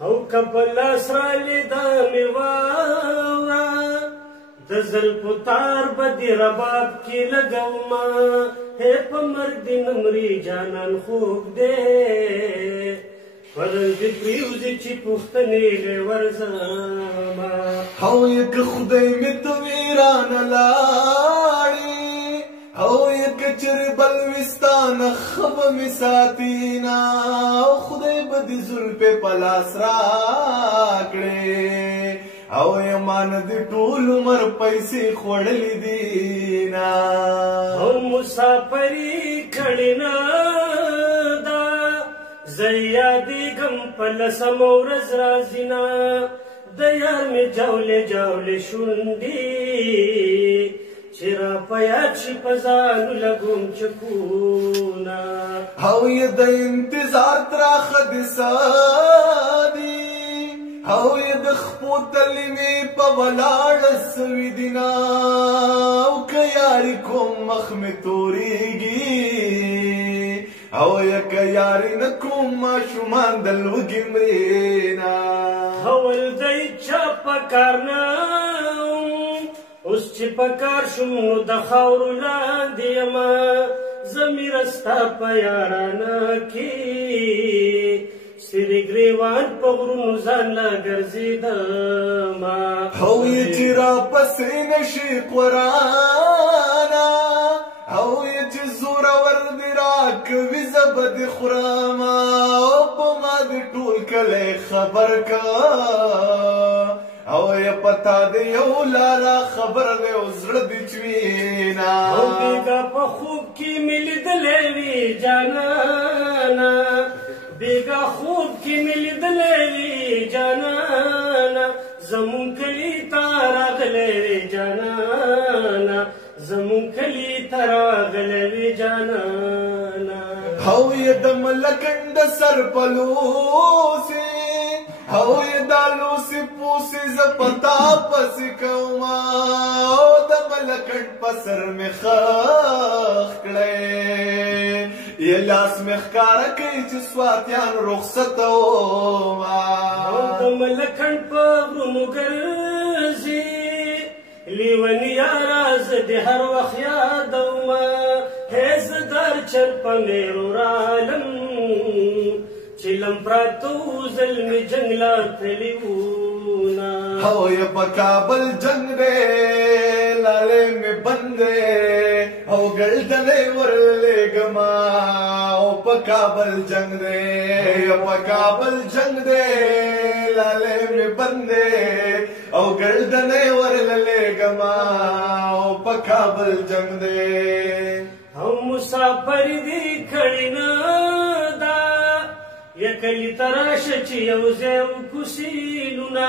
او کپل اسرالی دا میوارا د زلفو تار بدی رباب کی لګوما ہے په مرګ دی نمری جانان خوب دے ورن دی پریوزی چی پختنی لے ورزاما او یک خدای می تو ویران لاړی او یک چر بلوستان خب می ساتینا خدای بدی زلف پلاس راکړي او یمان دی ټول عمر پیسې خوړلې دینا او مسافری کړینا دا زیادی غم پلسم ورځ رازینا د یار می جولې جولې شونډې چرا پیاچ پزان لګوم چکونا او ی د انتظار تر خد سادي او ی د خپو تلمی په ولاړ سوي دینا او ک یاري کوم مخ می توريږي او ی ک یاري نکوم ما شومان دل وګمرینا اول دای چا پکارنا اوس چې پکار شم نو د خاورو لاندې یما زمیر ستا په یارانه کې سری ګریوان په غرونو ځان لا ګرځېدما او یې چې راپسې نشي قرانا او یې چې زورور دې راکوي زه به دې خورما او په ما دې ټول کلی خبر کا او یا پتا دې یو لالا خبر دې او زړه دې چوينا او بیګا په خوب کې مې لیدلې وي جانانا بیګا خوب کې مې لیدلې وي جانانا زمون کلی ته راغلې وي جانانا زمون کلی ته راغلې وي جانانا او یې د ملکنډ سر پلوسي او یې دالو سی پوسی زپتا پس کوما او د ملکټ پسر می خخ کړي یې لاس مخکار کوي چې سواتیان رخصت او د ملکټ په غرونو ګرځي لیونیا راز د هر وخت یادوما هیز در چل په میرو رالم چلم پراتو ظلم جنگلا تلیونا او یا په کابل جنگ دے لالے میں بندے او گلدنے ورلے گما او په کابل جنگ دے یا په کابل جنگ دے لالے میں بندے او گلدنے ورلے گما او په کابل جنگ دے او مسافر دی کړینا یکلی تراش چې یو ځای وکوسیلونا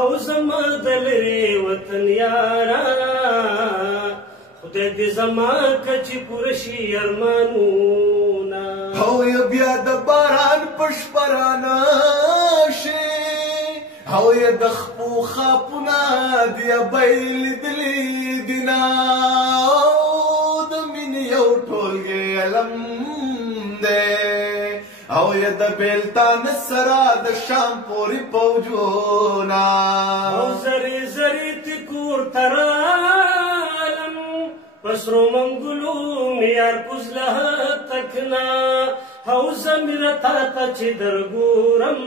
او زما د لرې وطن یارا خدای دې زما کچې پوره شي ارمانونا او یا بیا د باران پشپرانا شي او یا د خپو خاپونه دی بیل دلی دینا او د مینې یو ټولګی علم دی او یا د بیلتان سرا د شام پوری پوجونا او زری زری تکور ترالم پسرو منگلو میار پزله تکنا او زمیر تا تا چی درگورم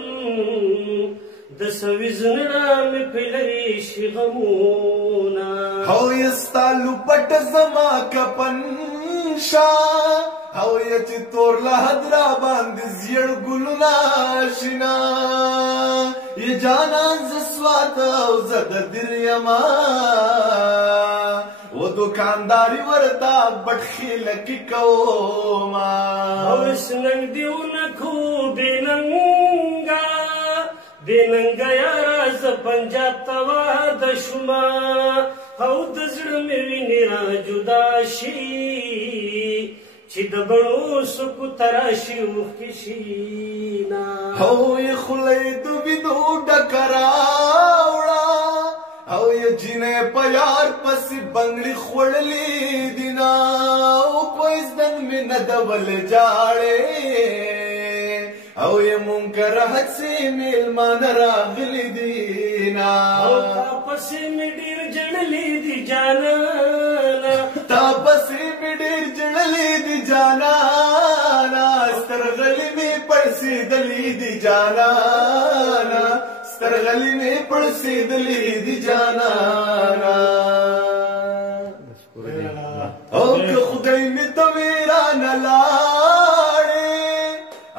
د سویزنرا می پلری شغمونا او یستالو پٹ زما کپن شا او یا چې تور لحد را باندې زیړ ګلونه شنا یا جانان زسوات او زد دريما و دکانداری ورتا بټخیل کی کوما او سننګ دیونه کو بیننګا یارا ز پنجاب توا د شما او د زړه مې ویني را جدا شي چې د بڼو سکو تراشي اوښکې شینا او یې خولې دوبینو ډکراوړه او یې جینې په یار پسې بنګړي خوړلې دینا او کویز دن مې نه ډبل جاړې او یې منکر هڅې میلمانه راغلي دینا او تا پسې مې ډېر جړلې دي جانانا تا پسې مې ډېر جړلې دي جانانا سترغلې مې پړسېدلې دي جانانا سترغلې مې پړسېدلې دي جانانا او که خدای مې ته ویرانه لاړې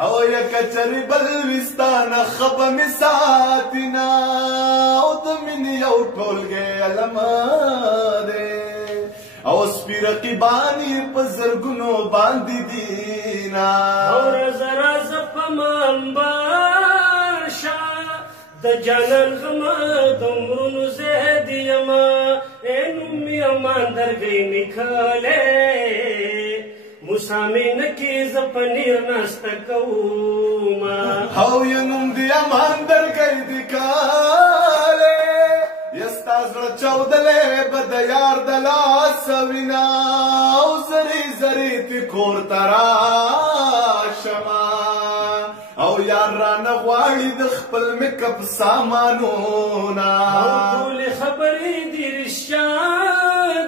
او یا کچرې بل وستانه خبه مې ساتینا او د مینې یو ټولګی علمه دی او سپي رقیبان یې په زرګونو باندې دینا او رازه رازه په منبر شه د جانان غمه د عمرونو زید یما ای نوم مې امان درګۍ نښلی مسامین کې زه پنیر ناسته کومه او یې نوم دې امان درګۍ نښلی یا ستا زړه چاودلی به د یار د لاسه وینا او زرې زرې تې کور ته راشمه او یار رانه غواړي د خپل میکپ سامانونه او ټولې خبرې دې رښتیا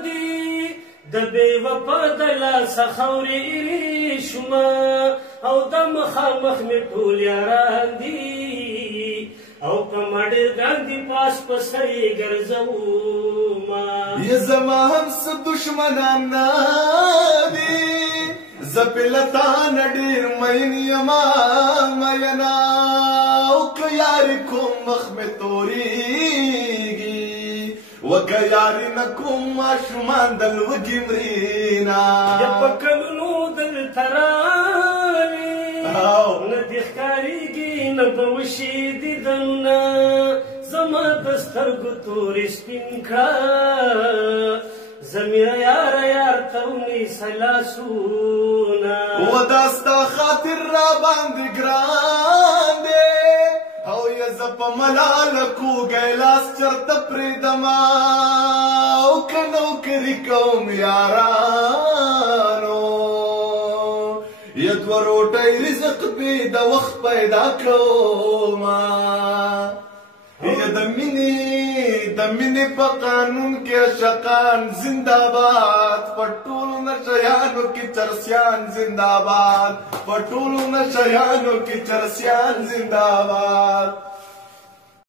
دي د بې وفا د لاسه خاورې ایرې شومه او د مخامخ مې ټول یاران دي او که ما ډېر ګران دي پاس په سر یې ګرځومه یې زما هم څه دشمنان نه دي زه پې له تا نه ډېر مین یما مینا او که یاري کوم مخ مې تورېږي وکه یاري نه کوم ماشومان د لوږې مرېنا په کلونو دلته راغلې نه دې ښکارېږي نه به وشي دیدنونه زما د سترګو تورې سپین کړه زميره یاره یار ته ونیسه لاسونه و دا ستا خاطر را باندې ګران دی او یې زه په ملاله کوږی لاس چرته پرېږدمه او که نوکري کوم یارانو یې دوه روټۍ رزق مې د وخت پیدا کومه د مینې په قانون کې عشقان زنده‌باد په ټولو نشیانو کې چرسیان زنده‌باد په ټولو نشیانو کې چرسیان زنده‌باد